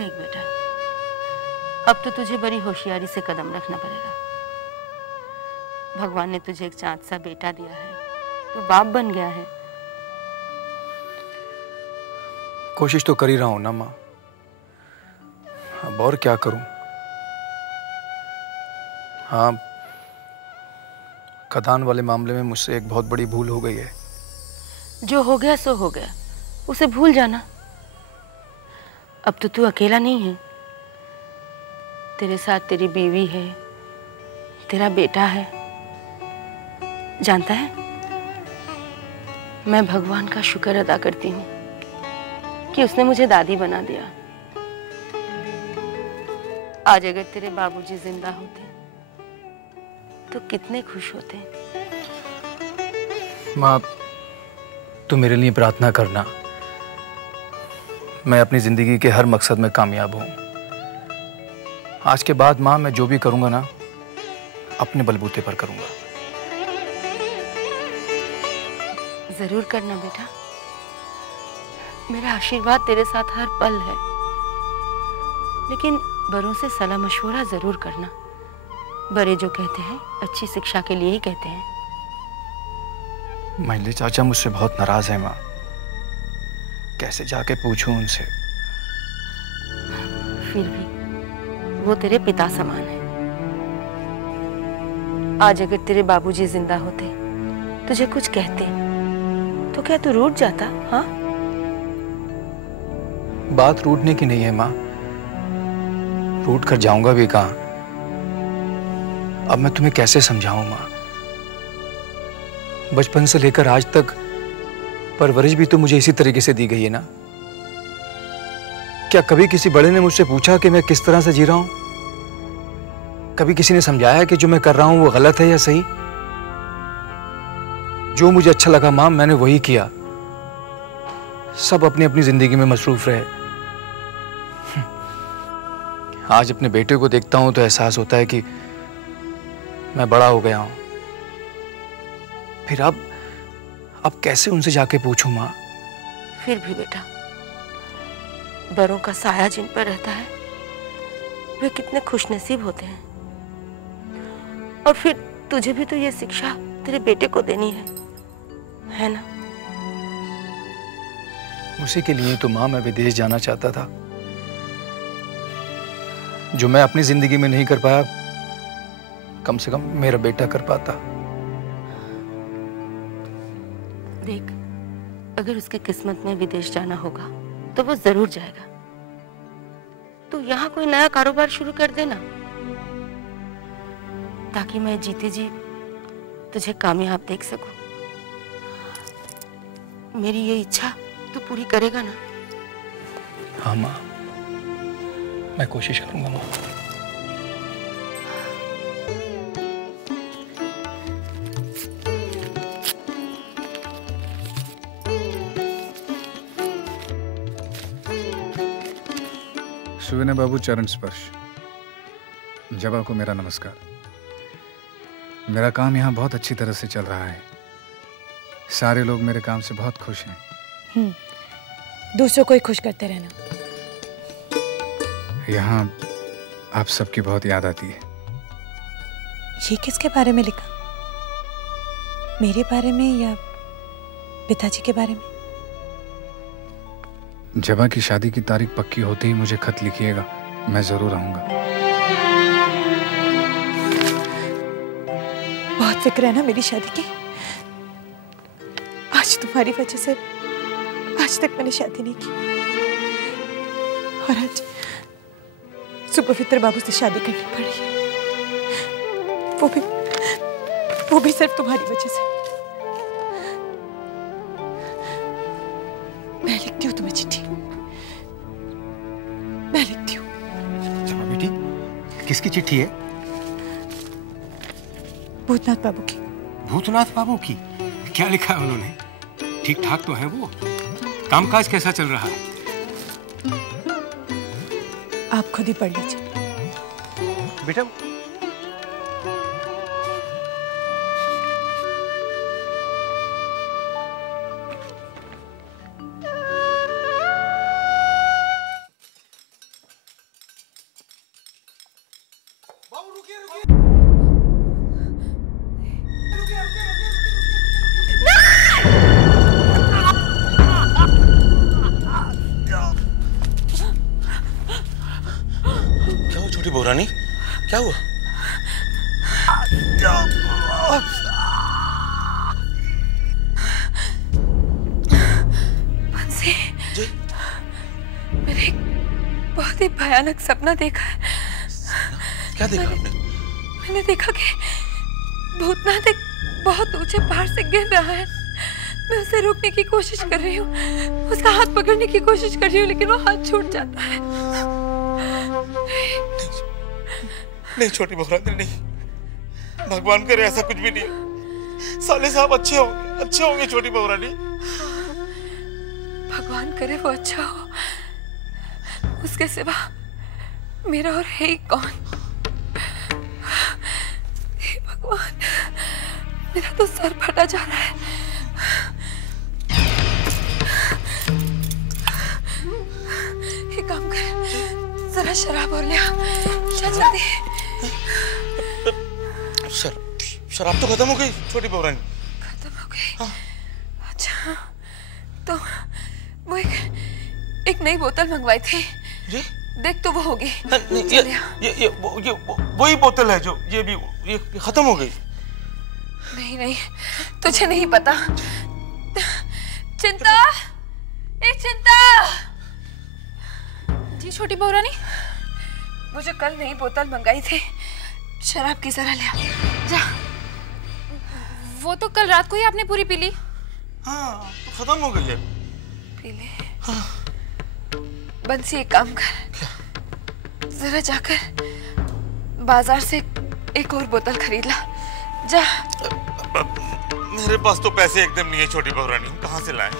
देख बेटा, अब तो तुझे बड़ी होशियारी से कदम रखना पड़ेगा। भगवान ने तुझे एक चाँद सा बेटा दिया है, तू बाप बन गया है। कोशिश तो कर ही रहा हूं ना माँ, अब और क्या करूं। हाँ, खदान वाले मामले में मुझसे एक बहुत बड़ी भूल हो गई है। जो हो गया सो हो गया, उसे भूल जाना। अब तो तू अकेला नहीं है, तेरे साथ तेरी बीवी है, तेरा बेटा है। जानता है, मैं भगवान का शुक्र अदा करती हूँ कि उसने मुझे दादी बना दिया। आज अगर तेरे बाबूजी जिंदा होते तो कितने खुश होते। माँ, तू मेरे लिए प्रार्थना करना, मैं अपनी जिंदगी के हर मकसद में कामयाब हूँ। आज के बाद माँ, मैं जो भी करूँगा ना, अपने बलबूते पर करूँगा। जरूर करना बेटा, मेरा आशीर्वाद तेरे साथ हर पल है। लेकिन बड़ों से सलाह मशवरा जरूर करना। बड़े जो कहते हैं अच्छी शिक्षा के लिए ही कहते हैं। महले चाचा मुझसे बहुत नाराज है माँ, कैसे जाके पूछूं उनसे। फिर भी वो तेरे पिता समान है। आज अगर तेरे बाबूजी जिंदा होते, तुझे कुछ कहते, तो क्या तू रूठ जाता? हाँ, बात रूठने की नहीं है माँ, रूठ कर जाऊंगा भी कहाँ। अब मैं तुम्हें कैसे समझाऊं माँ, बचपन से लेकर आज तक परवरिश भी तो मुझे इसी तरीके से दी गई है ना। क्या कभी किसी बड़े ने मुझसे पूछा कि मैं किस तरह से जी रहा हूं? कभी किसी ने समझाया कि जो मैं कर रहा हूं वो गलत है या सही? जो मुझे अच्छा लगा मां, मैंने वही किया। सब अपनी अपनी जिंदगी में मसरूफ रहे। आज अपने बेटे को देखता हूं तो एहसास होता है कि मैं बड़ा हो गया हूं। फिर अब कैसे उनसे जाके पूछूं मां? फिर भी बेटा, बड़ों का साया जिन पर रहता है वे कितने खुशनसीब होते हैं। और फिर तुझे भी तो ये शिक्षा तेरे बेटे को देनी है ना? उसी के लिए तो मां मैं विदेश जाना चाहता था। जो मैं अपनी जिंदगी में नहीं कर पाया, कम से कम मेरा बेटा कर पाता। देख, अगर उसकी किस्मत में विदेश जाना होगा तो वो जरूर जाएगा। तू यहाँ कोई नया कारोबार शुरू कर देना, ताकि मैं जीते जी तुझे कामयाब देख सकूं। मेरी ये इच्छा तू पूरी करेगा ना? हाँ माँ, मैं कोशिश करूंगा माँ। सुविनय बाबू चरण स्पर्श। जबा को मेरा नमस्कार। मेरा काम यहाँ बहुत अच्छी तरह से चल रहा है। सारे लोग मेरे काम से बहुत खुश हैं। दूसरों को ही खुश करते रहना। यहाँ आप सबकी बहुत याद आती है। ये किसके बारे में लिखा? मेरे बारे में या पिताजी के बारे में? जबा की शादी की तारीख पक्की होते ही मुझे खत लिखिएगा, मैं जरूर आऊंगा। बहुत फिक्र है ना मेरी शादी की। आज तुम्हारी वजह से आज तक मैंने शादी नहीं की, और आज सुपवित्र बाबू से शादी करनी पड़ी है। वो भी सिर्फ तुम्हारी वजह से। मैं लिखती हूँ तुम्हें चिट्ठी, मैं लिखती हूँ। जबा बेटी, किसकी चिट्ठी है? भूतनाथ बाबू की। भूतनाथ बाबू की? क्या लिखा है उन्होंने? ठीक ठाक तो है वो? कामकाज कैसा चल रहा है? आप खुद ही पढ़ लीजिए। बेटा, क्या हुआ छोटी बहू रानी, क्या हुआ? बंसी जी? मैंने एक बहुत ही भयानक सपना देखा है। क्या देखा आपने? मैंने देखा कि भूतनाथ एक बहुत ऊंचे पहाड़ से गिर रहा है। मैं उसे रोकने की कोशिश कर रही हूँ, उसका हाथ पकड़ने की कोशिश कर रही हूँ, लेकिन वो हाथ छूट जाता है। नहीं छोटी बहू रानी, नहीं, भगवान करे ऐसा कुछ भी नहीं। साले साहब अच्छे होंगे छोटी बहू रानी। भगवान करे वो अच्छा हो, उसके सिवा मेरा और है ही कौन। हे भगवान, मेरा तो सर फटा जा रहा है। एक काम कर, जरा शराब और ले आ, जल्दी। शराब तो खत्म हो गई छोटी बहू रानी। खत्म हो गई? हाँ। अच्छा, तो वो एक नई बोतल मंगवाई थी। जी? देख तो वो होगी। नहीं, ये वही बोतल है जो ये खत्म हो गई। नहीं, तुझे नहीं पता। चिंता, एक चिंता। जी छोटी बहू रानी? वो जो कल नई बोतल मंगाई थी, शराब की जरा ले आ, जा। वो तो कल रात को ही आपने पूरी पी ली। हाँ, तो खत्म हो गई है। पी ले। हाँ। बंसी एक काम कर, जरा जाकर बाजार से एक और बोतल खरीद ला, जा। मेरे पास तो पैसे एकदम नहीं है छोटी बहू रानी, कहाँ से लाएं?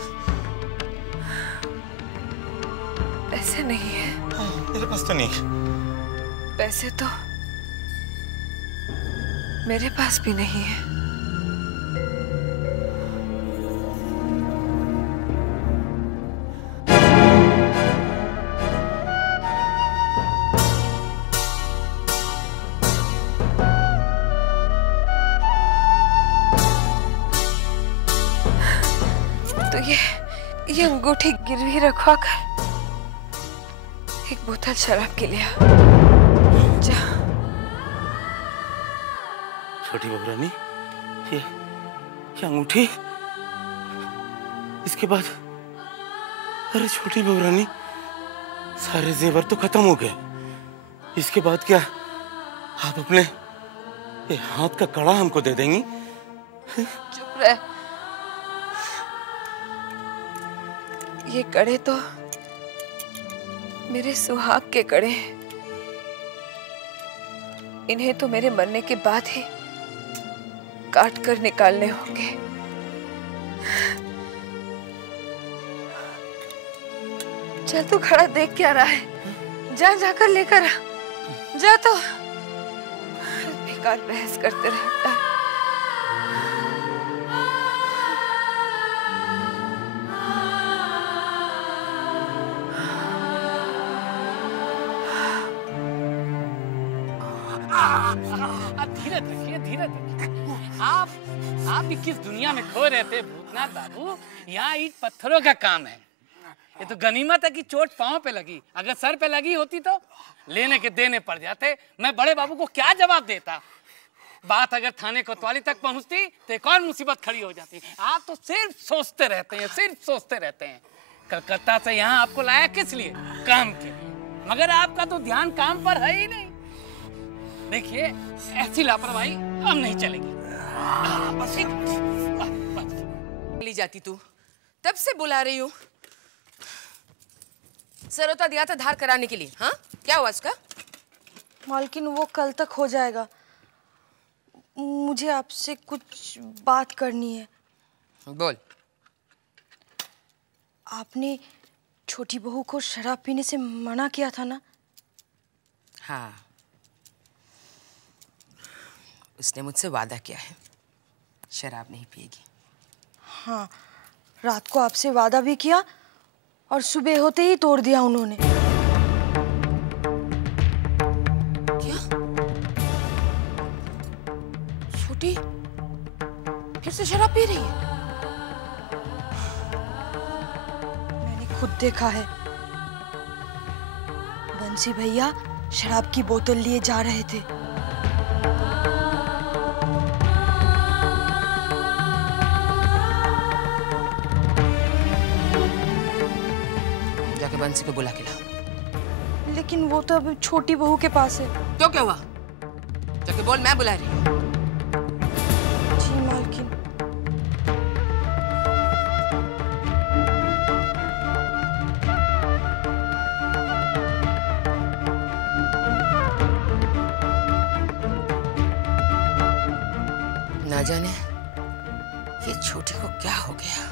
पैसे नहीं है? हाँ, मेरे पास तो नहीं। पैसे तो मेरे पास भी नहीं है। तो ये अंगूठी गिरवी रखवा कर एक बोतल शराब के लिए जा। छोटी बहू रानी, ये अंगूठी, इसके बाद, अरे छोटी बहू रानी, सारे जेवर तो खत्म हो गए। इसके बाद क्या आप अपने ये हाथ का कड़ा हमको दे देंगी? चुप रह। ये कड़े तो मेरे सुहाग के कड़े हैं। इन्हें तो मेरे मरने के बाद ही काट कर निकालने होंगे। चल तू खड़ा देख क्या रहा है, जा जाकर लेकर आ, जा। तो बेकार बहस करते रहता है। धीरे रखिए। आप भी किस दुनिया में खो रहे थे भूतनाथ बाबू? यहाँ ईंट पत्थरों का काम है। ये तो गनीमत है कि चोट पांव पे लगी, अगर सर पे लगी होती तो लेने के देने पड़ जाते। मैं बड़े बाबू को क्या जवाब देता? बात अगर थाने कोतवाली तक पहुंचती तो एक और मुसीबत खड़ी हो जाती। आप तो सिर्फ सोचते रहते हैं, सिर्फ सोचते रहते हैं। कलकत्ता से यहाँ आपको लाया किस लिए? काम के लिए, मगर आपका तो ध्यान काम पर है ही नहीं। देखिए, ऐसी लापरवाही अब नहीं चलेगी। ली जाती तू, तब से बुला रही हूँ। सरोता दिया था धार कराने के लिए। हाँ, क्या हुआ उसका? मालकिन वो कल तक हो जाएगा। मुझे आपसे कुछ बात करनी है। बोल। आपने छोटी बहू को शराब पीने से मना किया था ना? हाँ, उसने मुझसे वादा किया है, शराब नहीं पिएगी। हाँ, रात को आपसे वादा भी किया और सुबह होते ही तोड़ दिया उन्होंने। क्या? छोटी फिर से शराब पी रही है? मैंने खुद देखा है। बंसी भैया शराब की बोतल लिए जा रहे थे। जाके बंसी को बुला के लाओ। लेकिन वो तो अब छोटी बहू के पास है। तो क्या हुआ? जाके बोल मैं बुला रही हूँ। जी मालकिन। ना जाने ये छोटी को क्या हो गया।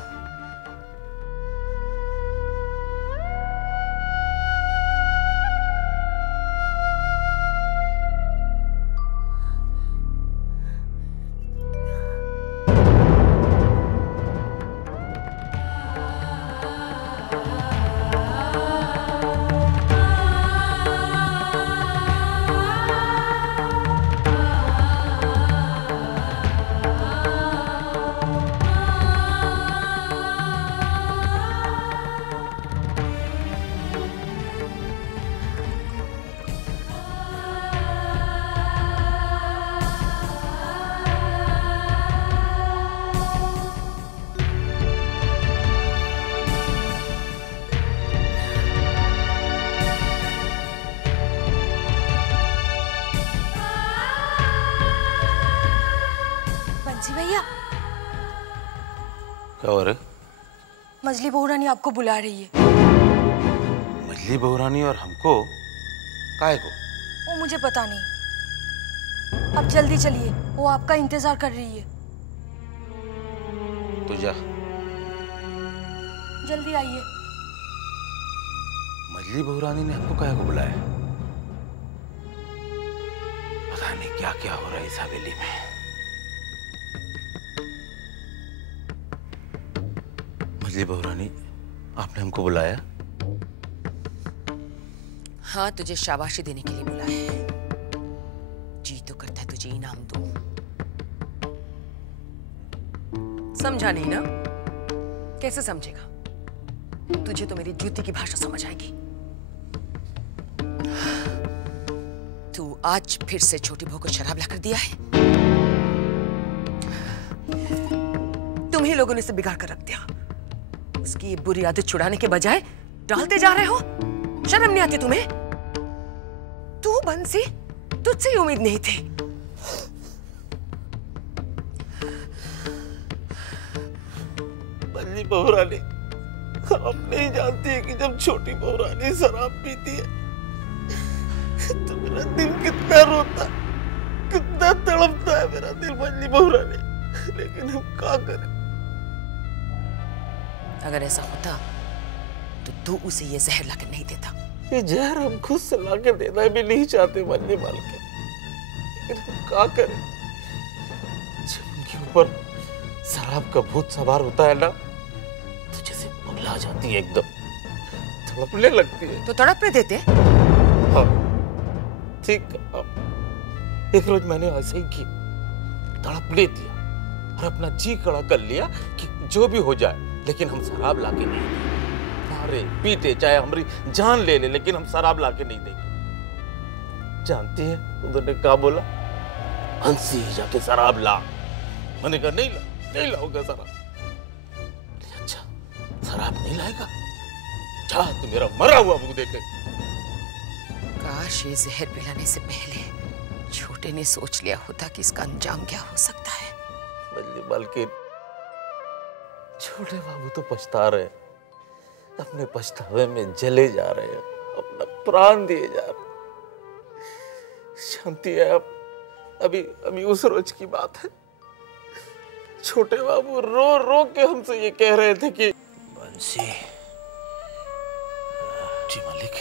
भैया क्या हो रहा है? मजली बहू रानी आपको बुला रही है। मजली बहू रानी और हमको? काहे को? वो मुझे पता नहीं। अब जल्दी चलिए, वो आपका इंतजार कर रही है। तो जा। जल्दी आइए। मजली बहू रानी ने हमको काहे को बुलाया? पता नहीं क्या क्या हो रहा है इस हवेली में। मजली बहू रानी, आपने हमको बुलाया? हाँ, तुझे शाबाशी देने के लिए बुलाया है। जी तो करता है तुझे इनाम दूं। समझा नहीं ना? कैसे समझेगा? तुझे तो मेरी जूती की भाषा समझ आएगी। तू आज फिर से छोटी बहू को शराब लाकर दिया है। तुम ही लोगों ने इसे बिगाड़ कर रख दिया। उसकी ये बुरी आदत छुड़ाने के बजाय डालते जा रहे हो। शर्म नहीं आती तुम्हें? तू बंसी, तुझसे ही उम्मीद नहीं थी। मजली बहू रानी, आप नहीं जानती है कि जब छोटी बहू रानी शराब पीती है तो मेरा दिल कितना रोता, कितना तड़पता है मेरा दिल मजली बहू रानी। लेकिन हम क्या करें? अगर ऐसा होता तो तू उसे ये जहर लाकर नहीं देता। ये जहर हम खुद से लाकर देना भी नहीं चाहते मजली मालकिन, लेकिन हम क्या करें? जब उनके ऊपर शराब का भूत सवार होता है ना, तो जैसे पगला जाती है, एकदम तड़पने लगती है। तो तड़पने देते? हाँ ठीक। अब एक रोज मैंने ऐसा ही किया, तड़पने दिया और अपना जी खड़ा कर लिया कि जो भी हो जाए, लेकिन हम शराब लाके नहीं देंगे। मारे पीटे चाहे हमारी जान ले ले, लेकिन हम शराब लाके नहीं देंगे। जानती है उन्होंने क्या बोला? हंसी जाके शराब ला। मैंने कहा नहीं लाऊंगा शराब। अच्छा शराब नहीं लाएगा? जा तू मेरा मरा हुआ मुंह देखे। काश ये जहर पिलाने से पहले छोटे ने सोच लिया होता कि इसका अंजाम क्या हो सकता है। मजली मालकिन, छोटे बाबू तो पछता रहे हैं, अपने पछतावे में जले जा रहे हैं, अपना प्राण दिए जा रहे हैं। शांति है। अब अभी उस रोज की बात है, छोटे बाबू रो रो के हमसे ये कह रहे थे कि बंसी। जी मालिक।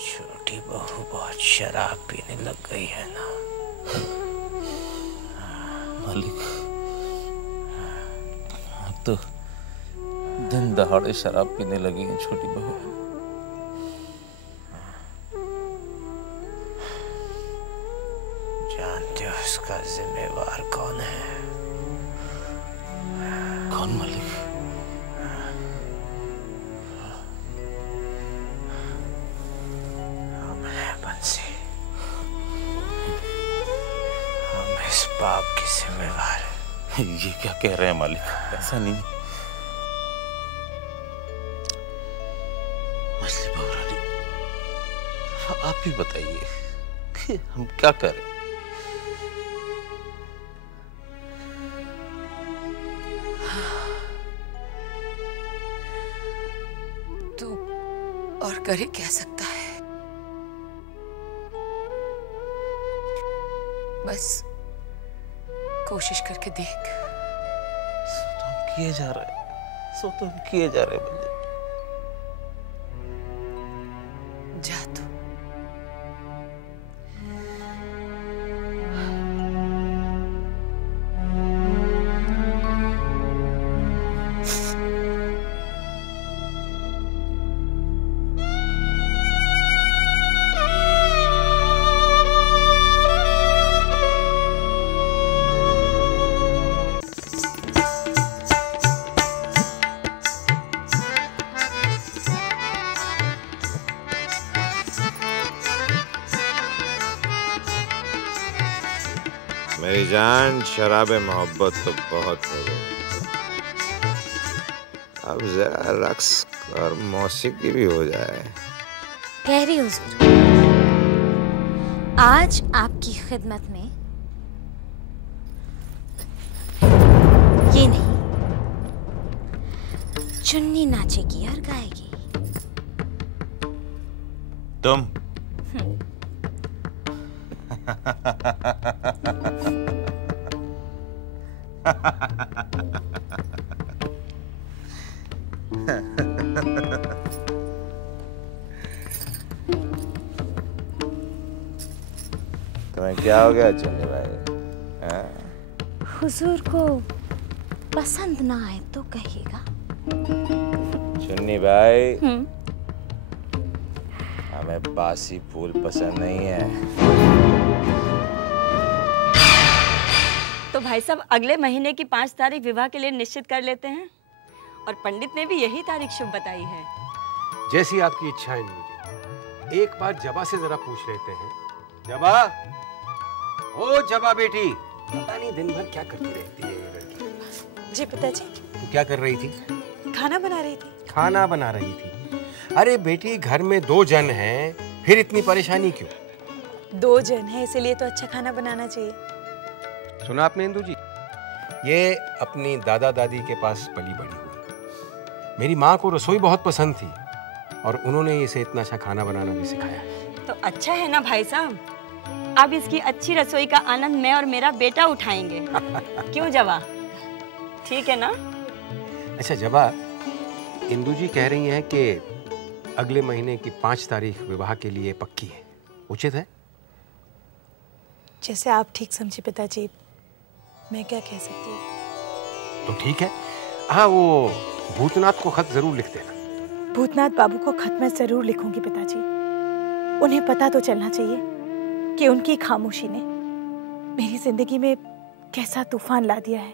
छोटी बहू बहुत शराब पीने लग गई है ना मालिक? तो दिन दहाड़े शराब पीने लगी है छोटी बहू। उसका जिम्मेवार कौन है? कौन मालिक? हम हैं बंसी। हम इस पाप की जिम्मेवार है। ये क्या कह रहे हैं मालिक? ऐसा नहीं। मछली बहुरानी, आप ही बताइए कि हम क्या करें? तू और कर ही कह सकता है। बस कोशिश करके देख। सो तो हम किए जा रहे बल्ले। जा तू। मेरी जान, शराबे मोहब्बत तो बहुत हो गई। अब जरा रक्स और मौसीकी भी हो जाए। ठहरिए हुजूर, आज आपकी खिदमत में ये नहीं, चुन्नी नाचेगी और गाएगी। तुम तुम्हें क्या हो गया चुन्नी भाई? हुजूर को पसंद ना आए तो कहिएगा। चुन्नी भाई, हमें बासी फूल पसंद नहीं है। तो भाई साहब अगले महीने की 5 तारीख विवाह के लिए निश्चित कर लेते हैं, और पंडित ने भी यही तारीख शुभ बताई है। जैसी आपकी इच्छा है मुझे। एक बार जबा से जरा पूछ लेते हैं। जबा, ओ जबा बेटी, पता नहीं दिन भर क्या करती रहती है ये लड़की। जी पिताजी। तू क्या कर रही थी? खाना बना रही थी। खाना बना रही थी? अरे बेटी, घर में 2 जन हैं, फिर इतनी परेशानी क्यों? 2 जन है इसलिए तो अच्छा खाना बनाना चाहिए। सुना आपने इंदू जी? ये अपनी दादा दादी के पास पली बड़ी हुई। मेरी माँ को रसोई बहुत पसंद थी और उन्होंने इसे इतना अच्छा खाना बनाना भी सिखाया। तो अच्छा है ना भाई साहब, अब इसकी अच्छी रसोई का आनंद मैं और मेरा बेटा उठाएंगे। क्यों जबा, ठीक है ना? अच्छा जबा, इंदू जी कह रही हैं कि अगले महीने की 5 तारीख विवाह के लिए पक्की है, उचित है? जैसे आप ठीक समझे पिताजी, मैं क्या कह सकती हूँ। तो ठीक है। हाँ, वो भूतनाथ को खत जरूर लिख देना। भूतनाथ बाबू को खत मैं जरूर लिखूंगी पिताजी। उन्हें पता तो चलना चाहिए कि उनकी खामोशी ने मेरी जिंदगी में कैसा तूफान ला दिया है।